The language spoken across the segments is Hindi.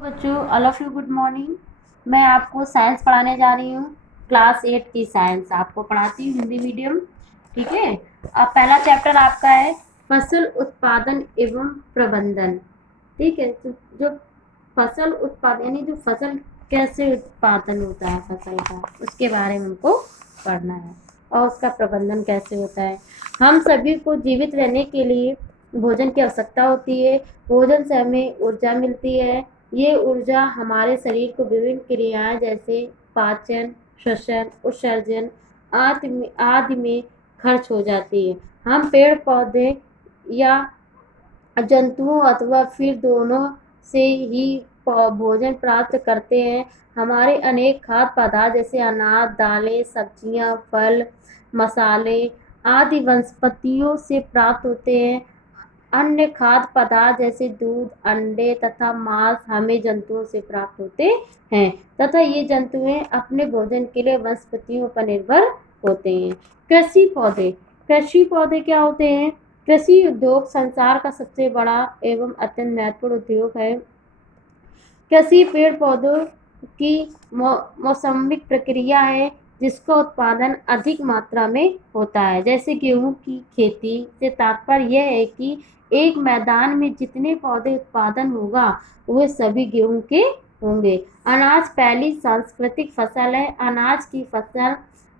बच्चों, all of you good morning. मैं आपको साइंस पढ़ाने जा रही हूँ। क्लास 8 की साइंस आपको पढ़ाती हूँ, हिंदी मीडियम। ठीक है। अब पहला चैप्टर आपका है फसल उत्पादन एवं प्रबंधन। ठीक है। तो जो फसल उत्पादन यानी जो फसल कैसे उत्पादन होता है फसल का, उसके बारे में हमको पढ़ना है और उसका प्रबंधन कैसे होता है। हम सभी को जीवित रहने के लिए भोजन की आवश्यकता होती है। भोजन से हमें ऊर्जा मिलती है। ये ऊर्जा हमारे शरीर को विभिन्न क्रियाएं जैसे पाचन, श्वसन, उत्सर्जन आदि में खर्च हो जाती है। हम पेड़ पौधे या जंतुओं अथवा फिर दोनों से ही भोजन प्राप्त करते हैं। हमारे अनेक खाद्य पदार्थ जैसे अनाज, दालें, सब्जियां, फल, मसाले आदि वनस्पतियों से प्राप्त होते हैं। अन्य खाद्य पदार्थ जैसे दूध, अंडे तथा मांस हमें जंतुओं से प्राप्त होते हैं तथा ये जंतुएं अपने भोजन के लिए वनस्पतियों पर निर्भर होते हैं। कृषि पौधे क्या होते हैं? कृषि उद्योग संसार का सबसे बड़ा एवं अत्यंत महत्वपूर्ण उद्योग है। कृषि पेड़ पौधों की मौसमिक प्रक्रिया है जिसका उत्पादन अधिक मात्रा में होता है। जैसे गेहूं की खेती से तात्पर्य यह है कि एक मैदान में जितने पौधे उत्पादन होगा वे सभी गेहूं के होंगे। अनाज पहली सांस्कृतिक फसल है। अनाज की फसल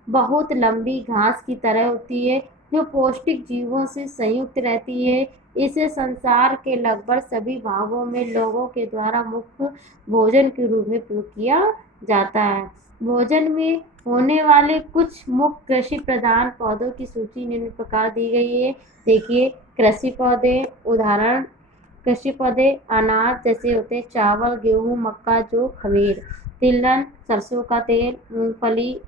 बहुत लंबी घास की तरह होती है जो पौष्टिक जीवों से संयुक्त रहती है। इसे संसार के लगभग सभी भागों में लोगों के द्वारा मुख्य भोजन के रूप में प्रयोग किया जाता है। भोजन में होने वाले कुछ मुख्य कृषि प्रधान पौधों की सूची निम्न प्रकार दी गई है। देखिए, कृषि पौधे उदाहरण कृषि पौधे अनाज जैसे होते हैं चावल, गेहूं, मक्का, जौ, खमीर। तिलहन सरसों का तेल, मूंगफली,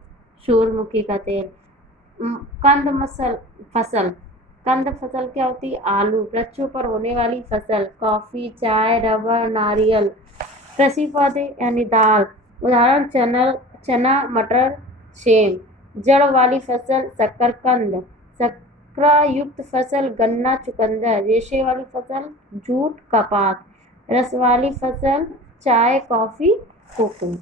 सूरजमुखी का तेल। फसल कंद फसल क्या होती है? आलू। वृक्षों पर होने वाली फसल कॉफी, चाय, रबर, नारियल। कृषि पौधे यानी दाल उदाहरण चना, मटर, सेम। जड़ वाली फसल शकरकंद। शर्करा-युक्त फसल गन्ना, चुकंदर। रेशे वाली फसल जूट, कपास। रस वाली फसल चाय, कॉफी, कोको।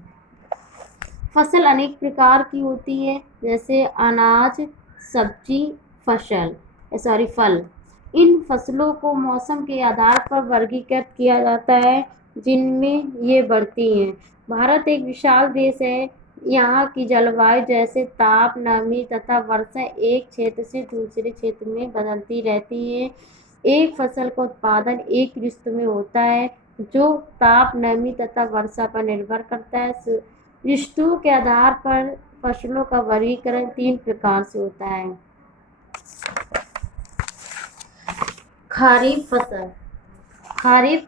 फसल अनेक प्रकार की होती है जैसे अनाज, सब्जी, फल। इन फसलों को मौसम के आधार पर वर्गीकृत किया जाता है जिनमें ये बढ़ती हैं। भारत एक विशाल देश है। यहाँ की जलवायु जैसे ताप, नमी तथा वर्षा एक क्षेत्र से दूसरे क्षेत्र में बदलती रहती है। एक फसल का उत्पादन एक ऋतु में होता है जो ताप, नमी तथा वर्षा पर निर्भर करता है। ऋतुओं के आधार पर फसलों का वर्गीकरण 3 प्रकार से होता है। खरीफ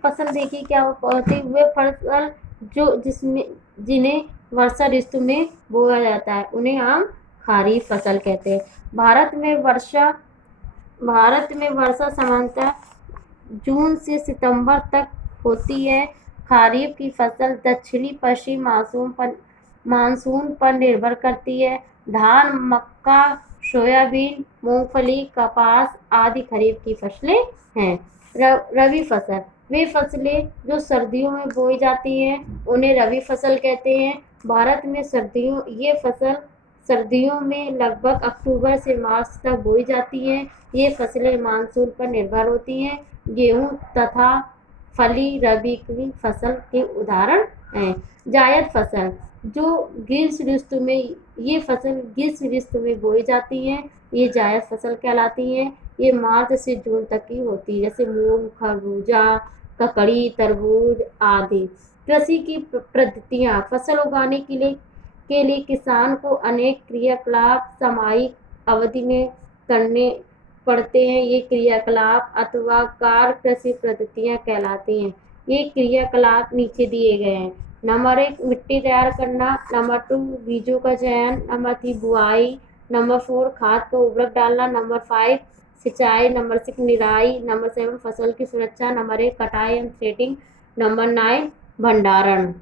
फसल देखिए क्या होते हुए फसल जिन्हें वर्षा ऋतु में बोया जाता है उन्हें हम खरीफ फसल कहते हैं। भारत में वर्षा सामान्यतः जून से सितंबर तक होती है। खरीफ की फसल दक्षिणी पश्चिम मानसून पर निर्भर करती है। धान, मक्का, सोयाबीन, मूंगफली, कपास आदि खरीफ की फसलें हैं। रबी फसल वे फसलें जो सर्दियों में बोई जाती हैं उन्हें रबी फसल कहते हैं। भारत में ये फसल सर्दियों में लगभग अक्टूबर से मार्च तक बोई जाती हैं। ये फसलें मानसून पर निर्भर होती हैं। गेहूं तथा फली रबी की फसल के उदाहरण हैं। जायद फसल ये फसल ग्रीष्म ऋतु में बोई जाती हैं। ये जायद फसल कहलाती हैं। ये मार्च से जून तक की होती है जैसे मूंग, खरबूजा, ककड़ी, तरबूज आदि। कृषि की पद्धतियाँ फसल उगाने के लिए किसान को अनेक क्रियाकलाप सामयिक अवधि में करने पड़ते हैं। ये क्रियाकलाप अथवा कार्य कृषि पद्धतियाँ कहलाती हैं। ये क्रियाकलाप नीचे दिए गए हैं। नंबर 1 मिट्टी तैयार करना। नंबर 2 बीजों का चयन। नंबर 3 बुआई। नंबर 4 खाद का उर्वरक डालना। नंबर 5 सिंचाई। नंबर 6 निराई। नंबर 7 फसल की सुरक्षा। नंबर 8 कटाई एवं थ्रेडिंग। नंबर 9 भंडारण।